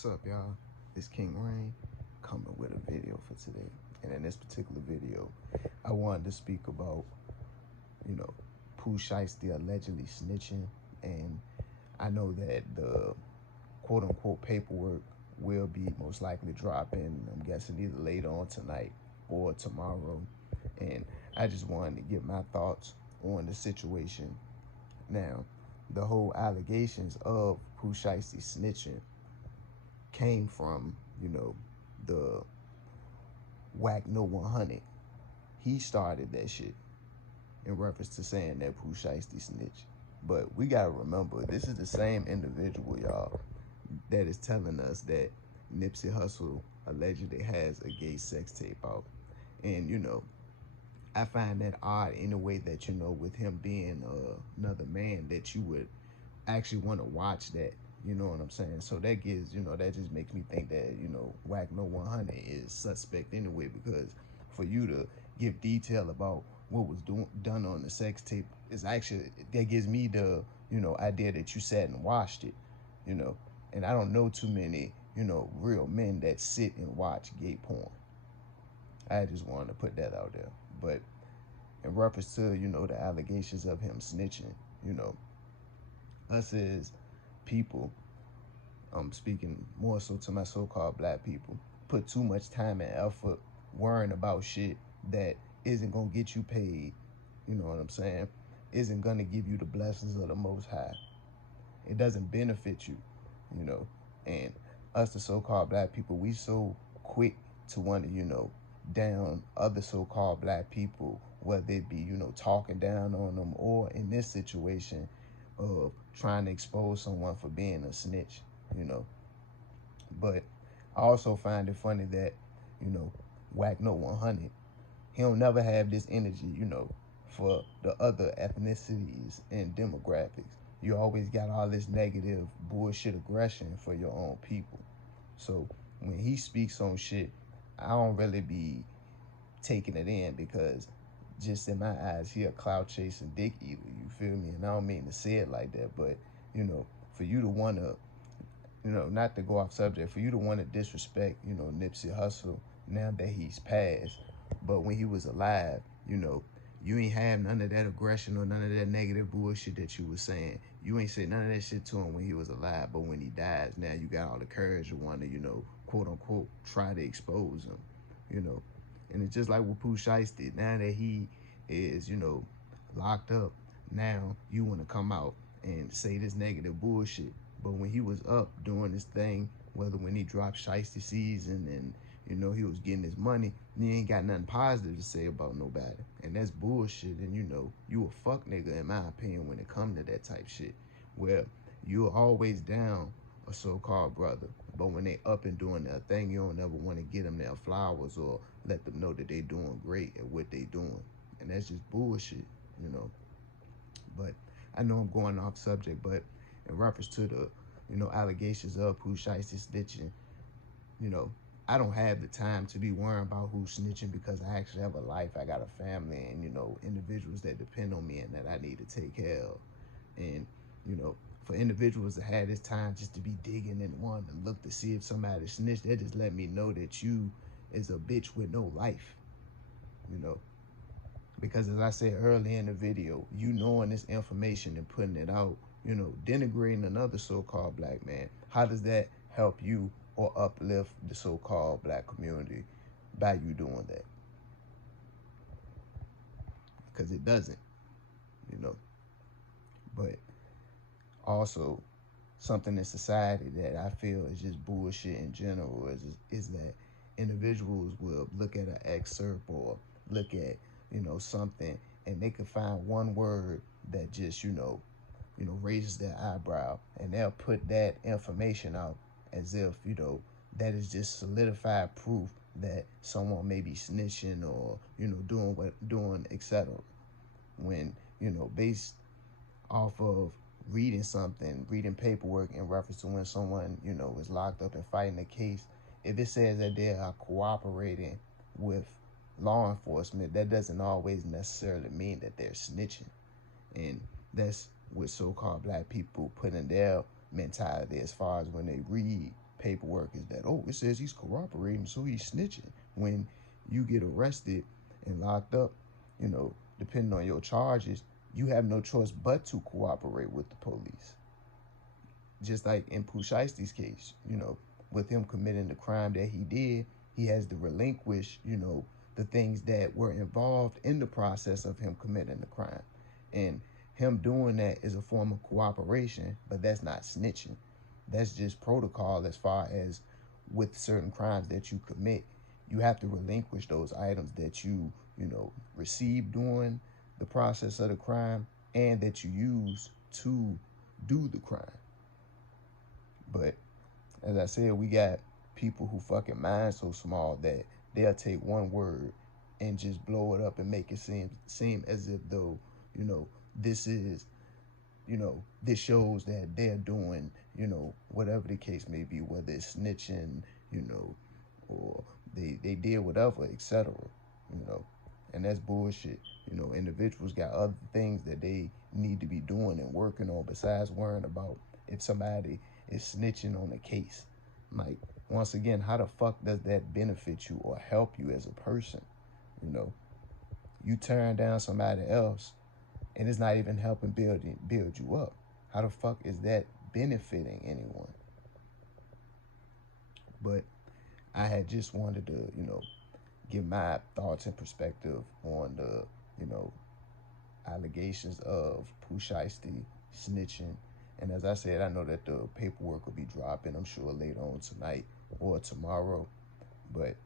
What's up, y'all? It's King Rain coming with a video for today. And in this particular video, I wanted to speak about, you know, Pooh Shiesty allegedly snitching. And I know that the quote unquote paperwork will be most likely dropping, I'm guessing either later on tonight or tomorrow. And I just wanted to get my thoughts on the situation. Now, the whole allegations of Pooh Shiesty snitching came from, the Whack No 100. He started that shit in reference to saying that Pooh Shiesty snitch. But we gotta remember, this is the same individual, y'all, that is telling us that Nipsey Hussle allegedly has a gay sex tape out. And, I find that odd in a way that, with him being another man, that you would actually want to watch that. You know what I'm saying? So that gives, that just makes me think that, Whack No 100 is suspect anyway, because for you to give detail about what was done on the sex tape is actually, that gives me the, idea that you sat and watched it, and I don't know too many, real men that sit and watch gay porn. I just wanted to put that out there. But in reference to, the allegations of him snitching, us as people, I'm speaking more so to my so-called black people, put too much time and effort worrying about shit that isn't gonna get you paid, you know what I'm saying, isn't gonna give you the blessings of the Most High. It doesn't benefit you, and us, the so-called black people, we so quick to want to, down other so-called black people, whether it be, talking down on them, or in this situation of trying to expose someone for being a snitch, But I also find it funny that, Whack No 100, he'll never have this energy, for the other ethnicities and demographics. You always got all this negative bullshit aggression for your own people. So when he speaks on shit, I don't really be taking it in, because just in my eyes, he a clout chasing dick eater, you feel me? And I don't mean to say it like that, but, for you to want to, not to go off subject, for you to want to disrespect, Nipsey Hussle now that he's passed, but when he was alive, you ain't have none of that aggression or none of that negative bullshit that you was saying. You ain't say none of that shit to him when he was alive, but when he dies, now you got all the courage to want to, quote unquote, try to expose him, And it's just like with Pooh Shiesty. Now that he is, locked up, now you want to come out and say this negative bullshit. But when he was up doing this thing, whether when he dropped Shiesty Season and, he was getting his money, he ain't got nothing positive to say about nobody. And that's bullshit. And, you a fuck nigga, in my opinion, when it come to that type shit, where you're always down a so-called brother, but when they up and doing their thing, you don't ever want to get them their flowers or let them know that they doing great at what they doing. And that's just bullshit, But I know I'm going off subject, but in reference to the, allegations of Pooh Shiesty snitching, I don't have the time to be worrying about who's snitching, because I actually have a life. I got a family and, individuals that depend on me and that I need to take care of. And, for individuals to have this time just to be digging and wanting to look to see if somebody snitched, that just let me know that you is a bitch with no life, Because as I said earlier in the video, you knowing this information and putting it out, denigrating another so-called black man, how does that help you or uplift the so-called black community by you doing that? Because it doesn't, But also, something in society that I feel is just bullshit in general is that individuals will look at an excerpt or look at, something, and they can find one word that just, raises their eyebrow, and they'll put that information out as if, that is just solidified proof that someone may be snitching or, doing etc. When, based off of reading paperwork in reference to when someone, is locked up and fighting a case, if it says that they are cooperating with law enforcement, that doesn't always necessarily mean that they're snitching. And that's what so-called black people put in their mentality as far as when they read paperwork is that, oh, it says he's cooperating, so he's snitching. When you get arrested and locked up, you know, depending on your charges, you have no choice but to cooperate with the police. Just like in Pooh Shiesty's case, you know, with him committing the crime that he did, he has to relinquish, you know, the things that were involved in the process of him committing the crime. And him doing that is a form of cooperation, but that's not snitching. That's just protocol as far as with certain crimes that you commit. You have to relinquish those items that you know, received during the process of the crime and that you use to do the crime. But as I said, we got people who fucking mind so small that they'll take one word and just blow it up and make it seem as if though, you know, this is, you know, this shows that they're doing, you know, whatever the case may be, whether it's snitching, you know, or they did whatever, etc. You know, and that's bullshit. You know, individuals got other things that they need to be doing and working on besides worrying about if somebody is snitching on a case. Like, once again, how the fuck does that benefit you or help you as a person? You know, you turn down somebody else and it's not even helping build you up. How the fuck is that benefiting anyone? But I had just wanted to, you know, give my thoughts and perspective on the, you know, allegations of Pooh Shiesty snitching. And as I said, I know that the paperwork will be dropping, I'm sure, later on tonight or tomorrow. But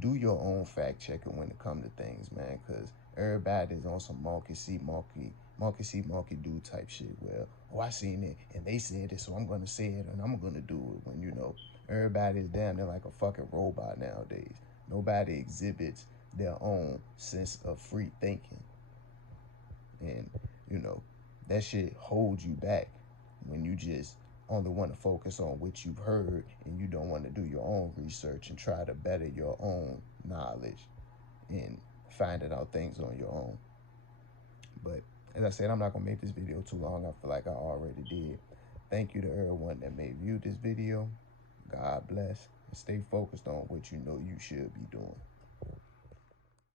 do your own fact checking when it comes to things, man, because everybody's on some monkey see, monkey do type shit. Well, oh, I seen it and they said it, so I'm gonna say it and I'm gonna do it. When, you know, everybody's damn near like a fucking robot nowadays. Nobody exhibits their own sense of free thinking. And, you know, that shit holds you back when you just only want to focus on what you've heard and you don't want to do your own research and try to better your own knowledge and finding out things on your own. But as I said, I'm not going to make this video too long. I feel like I already did. Thank you to everyone that may view this video. God bless. And stay focused on what you know you should be doing.